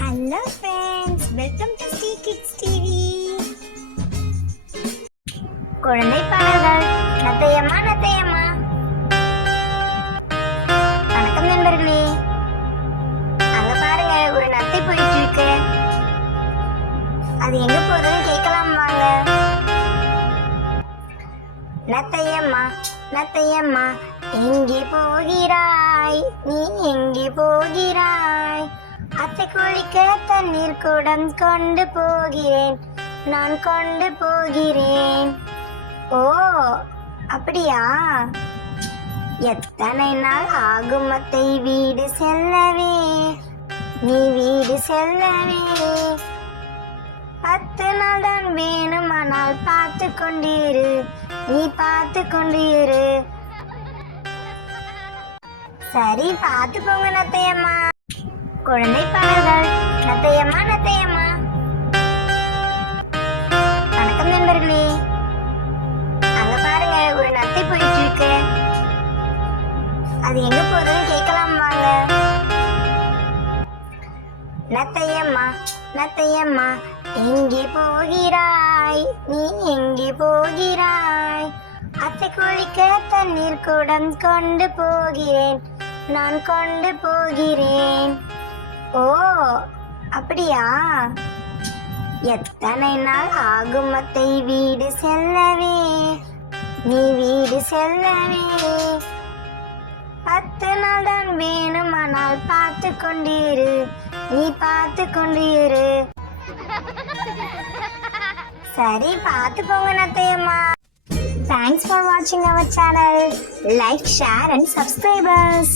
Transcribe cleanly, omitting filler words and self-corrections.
Hello friends, welcome to Stay Kids TV. குழந்தை பாடல்கள். நத்தையம்மா நத்தையம்மா. வணக்கம் நண்பர்களே. அங்க பாருங்க, ஒரு நத்தை போயிட்டு இருக்கு. அது எங்க போகுதுன்னு கேட்கலாம் வாங்க. நத்தையம்மா நத்தையம்மா, எங்கே போகிறாய்? நீ எங்கே போகிறாய்? அத்தை குளிக்க தண்ணீர் குடம் கொண்டு போகிறேன், நான் கொண்டு போகிறேன். ஓ அப்படியா? எத்தனை நாள் ஆகும் அத்தை வீடு செல்லவே? நீ வீடு செல்லவே 10 நாள் தான் வேணுமானால் பார்த்து கொண்டிரு, நீ பார்த்து கொண்டிரு. சரி, பார்த்து போங்க நத்தையம்மா. குழந்தை பாடல்கள். நத்தையம்மா நத்தையம்மா. வணக்கம் நண்பர்களே. அங்க பாருங்க, ஒரு நத்தை போயிட்டு இருக்கு. அது எங்க போகுதுன்னு கேட்கலாம் வாங்க. நத்தையம்மா நத்தையம்மா, எங்கே போகிறாய்? நீ எங்கே போகிறாய்? அத்தை குளிக்க தண்ணீர் குடம் கொண்டு போகிறேன், நான் கொண்டு போகிறேன். ஓ அப்படியா? எத்தனை நாள் ஆகும் அத்தை வீடு செல்லவே? நீ வீடு செல்லவே 10 நாள் தான் வேணுமானால் பார்த்து கொண்டிரு, நீ பார்த்து கொண்டிரு. சரி, பார்த்து போங்க நத்தையம்மா. Thanks for watching our channel. Like, share and subscribe us.